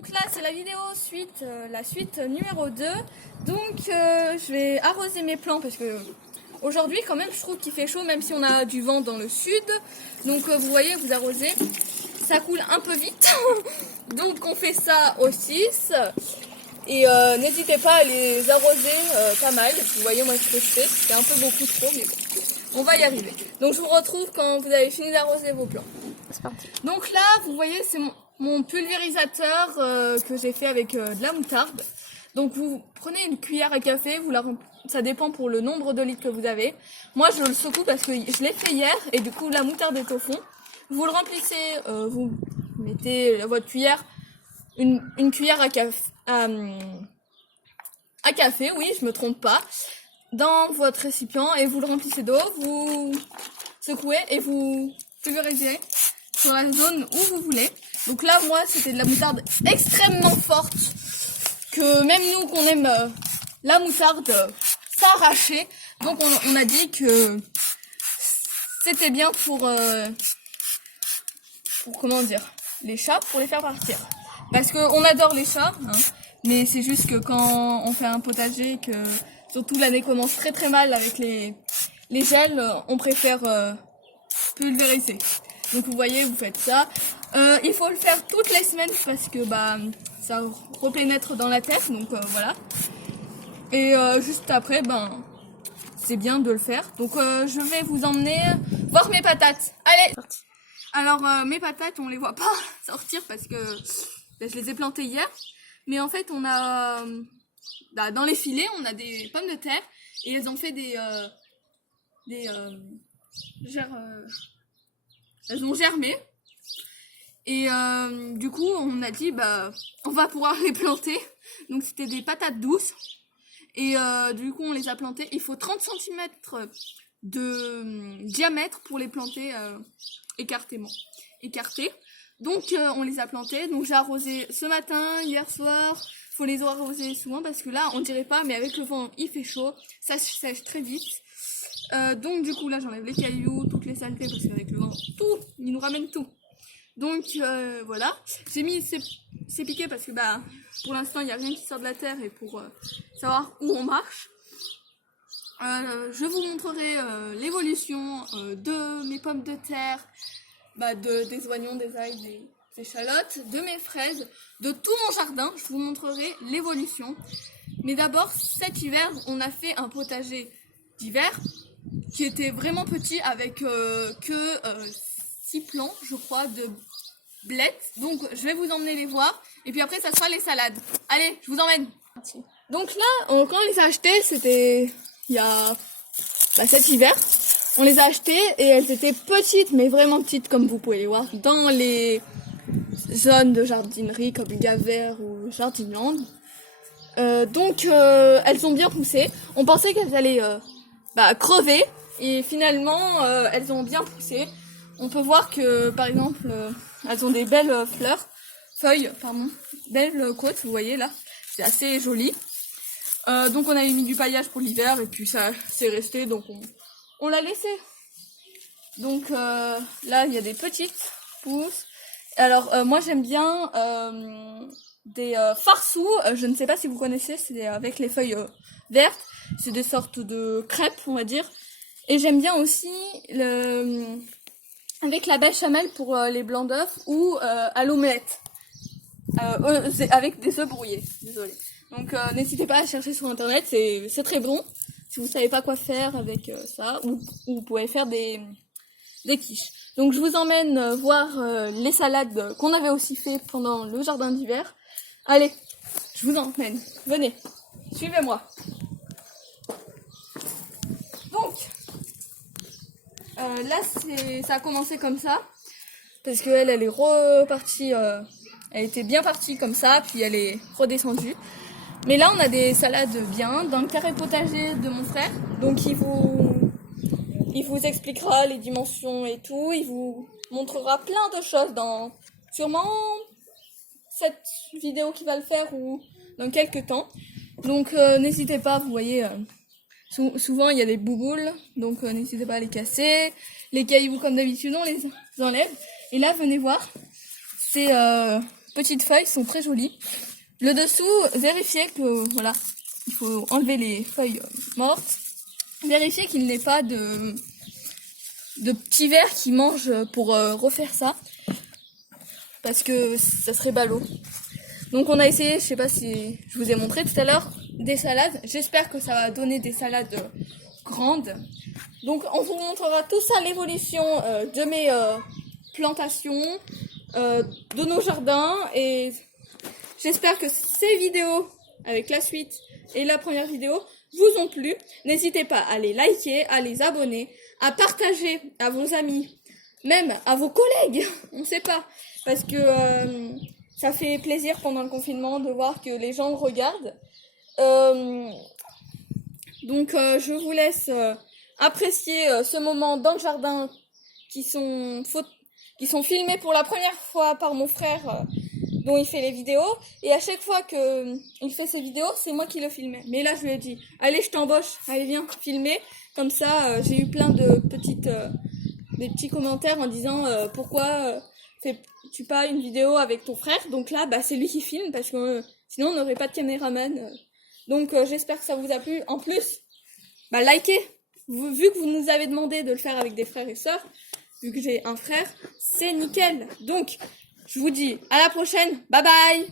Donc là c'est la vidéo suite, la suite numéro 2. Donc je vais arroser mes plants parce que aujourd'hui quand même je trouve qu'il fait chaud même si on a du vent dans le sud. Donc vous voyez, vous arrosez, ça coule un peu vite. Donc on fait ça au 6. Et n'hésitez pas à les arroser pas mal. Vous voyez moi ce que je fais, c'est un peu beaucoup trop mais bon, on va y arriver. Donc je vous retrouve quand vous avez fini d'arroser vos plants. C'est parti. Donc là vous voyez c'est mon pulvérisateur que j'ai fait avec de la moutarde. Donc vous prenez une cuillère à café, ça dépend pour le nombre de litres que vous avez. Moi je le secoue parce que je l'ai fait hier et du coup la moutarde est au fond. Vous le remplissez, vous mettez votre cuillère, une cuillère à café, oui je me trompe pas, dans votre récipient et vous le remplissez d'eau, vous secouez et vous pulvérisez sur la zone où vous voulez. Donc là, moi, c'était de la moutarde extrêmement forte, que même nous, qu'on aime la moutarde, s'arracher. Donc on a dit que c'était bien pour comment dire, les chats, pour les faire partir. Parce qu'on adore les chats, hein, mais c'est juste que quand on fait un potager, que surtout l'année commence très très mal avec les gels, on préfère pulvériser. Donc vous voyez, vous faites ça. Il faut le faire toutes les semaines parce que ça repénètre dans la tête, donc voilà. Et juste après, c'est bien de le faire. Donc je vais vous emmener voir mes patates. Allez. Alors mes patates, on les voit pas sortir parce que je les ai plantées hier. Mais en fait, on a dans les filets, on a des pommes de terre et elles ont fait elles ont germé. Et du coup, on a dit, on va pouvoir les planter. Donc, c'était des patates douces. Et du coup, on les a plantées. Il faut 30 cm de diamètre pour les planter écartés. Donc, on les a plantées. Donc, j'ai arrosé ce matin, hier soir. Il faut les arroser souvent parce que là, on dirait pas, mais avec le vent, il fait chaud. Ça sèche très vite. Donc, du coup, là, j'enlève les cailloux, toutes les saletés parce qu'avec le vent, tout, il nous ramène tout. Donc voilà, j'ai mis ces piquets parce que pour l'instant il n'y a rien qui sort de la terre et pour savoir où on marche. Je vous montrerai l'évolution de mes pommes de terre, des oignons, des ail, des échalotes, de mes fraises, de tout mon jardin. Je vous montrerai l'évolution. Mais d'abord, cet hiver, on a fait un potager d'hiver qui était vraiment petit avec que 6 plants, je crois, de blettes. Donc, je vais vous emmener les voir. Et puis après, ça sera les salades. Allez, je vous emmène. Donc là, quand on les a achetés, c'était il y a cet hiver. On les a achetés et elles étaient petites, mais vraiment petites, comme vous pouvez les voir, dans les zones de jardinerie comme Gavert ou Jardinland. Donc, elles ont bien poussé. On pensait qu'elles allaient crever. Et finalement, elles ont bien poussé. On peut voir que, par exemple, elles ont des belles belles côtes, vous voyez là. C'est assez joli. Donc on avait mis du paillage pour l'hiver et puis ça c'est resté, donc on l'a laissé. Donc là, il y a des petites pousses. Alors moi j'aime bien des farsous. Je ne sais pas si vous connaissez, c'est avec les feuilles vertes. C'est des sortes de crêpes, on va dire. Et j'aime bien aussi avec la béchamel pour les blancs d'œufs ou à l'omelette. Avec des œufs brouillés, désolé. Donc n'hésitez pas à chercher sur internet, c'est très bon. Si vous savez pas quoi faire avec ça, ou vous pouvez faire des quiches. Donc je vous emmène voir les salades qu'on avait aussi fait pendant le jardin d'hiver. Allez, je vous emmène, venez, suivez-moi. Donc là, ça a commencé comme ça, parce qu'elle est repartie, elle était bien partie comme ça, puis elle est redescendue. Mais là, on a des salades bien dans le carré potager de mon frère, donc il vous expliquera les dimensions et tout, il vous montrera plein de choses dans sûrement cette vidéo qui va le faire ou dans quelques temps. Donc n'hésitez pas, vous voyez... souvent il y a des bouboules, donc n'hésitez pas à les casser. Les cailloux comme d'habitude on les enlève. Et là venez voir, c'est petites feuilles sont très jolies. Le dessous, vérifiez que, voilà, il faut enlever les feuilles mortes. Vérifiez qu'il n'y ait pas de petits vers qui mangent pour refaire ça. Parce que ça serait ballot. Donc on a essayé, je sais pas si je vous ai montré tout à l'heure, des salades. J'espère que ça va donner des salades grandes. Donc on vous montrera tout ça, l'évolution de mes plantations, de nos jardins. Et j'espère que ces vidéos avec la suite et la première vidéo vous ont plu. N'hésitez pas à les liker, à les abonner, à partager à vos amis, même à vos collègues, on ne sait pas. Parce que ça fait plaisir pendant le confinement de voir que les gens regardent. Donc je vous laisse apprécier ce moment dans le jardin qui sont filmés pour la première fois par mon frère dont il fait les vidéos. Et à chaque fois qu'il fait ses vidéos, c'est moi qui le filmais. Mais là je lui ai dit, allez je t'embauche, allez viens filmer. Comme ça j'ai eu plein de des petits commentaires en disant pourquoi fais-tu pas une vidéo avec ton frère. Donc là c'est lui qui filme parce que sinon on n'aurait pas de caméraman. Donc j'espère que ça vous a plu. En plus, likez. Vu que vous nous avez demandé de le faire avec des frères et sœurs, vu que j'ai un frère, c'est nickel. Donc je vous dis à la prochaine. Bye bye.